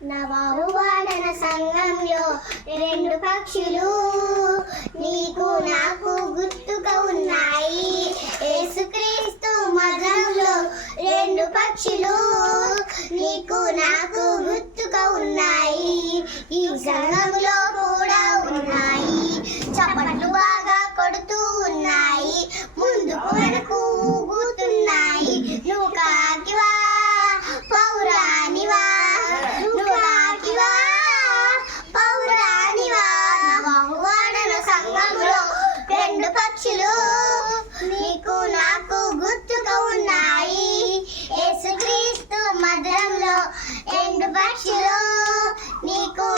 నవాబువాడన సంఘంలో రెండు పక్షులు నీకు నాకు గుర్తుగా ఉన్నాయి. యేసుక్రీస్తు మధురంలో రెండు పక్షులు నీకు నాకు గుర్తుగా ఉన్నాయి. ఈ సంఘంలో కూడా ఉన్నాయి. చప్పట్లు బాగా కొడుతూ ఉన్నాయి. ముందుకు వెనక్కు ఊగుతున్నాయి. నువ్వు కాకివా పౌరాణివా, నువ్వు కాకివా పౌరాణివా. నవాబువాడన సంఘంలో రెండు పక్షులు నీకు నాకు గుర్తుగా ఉన్నాయి. యేసుక్రీస్తు మధురంలో రెండు పక్షులు నీకు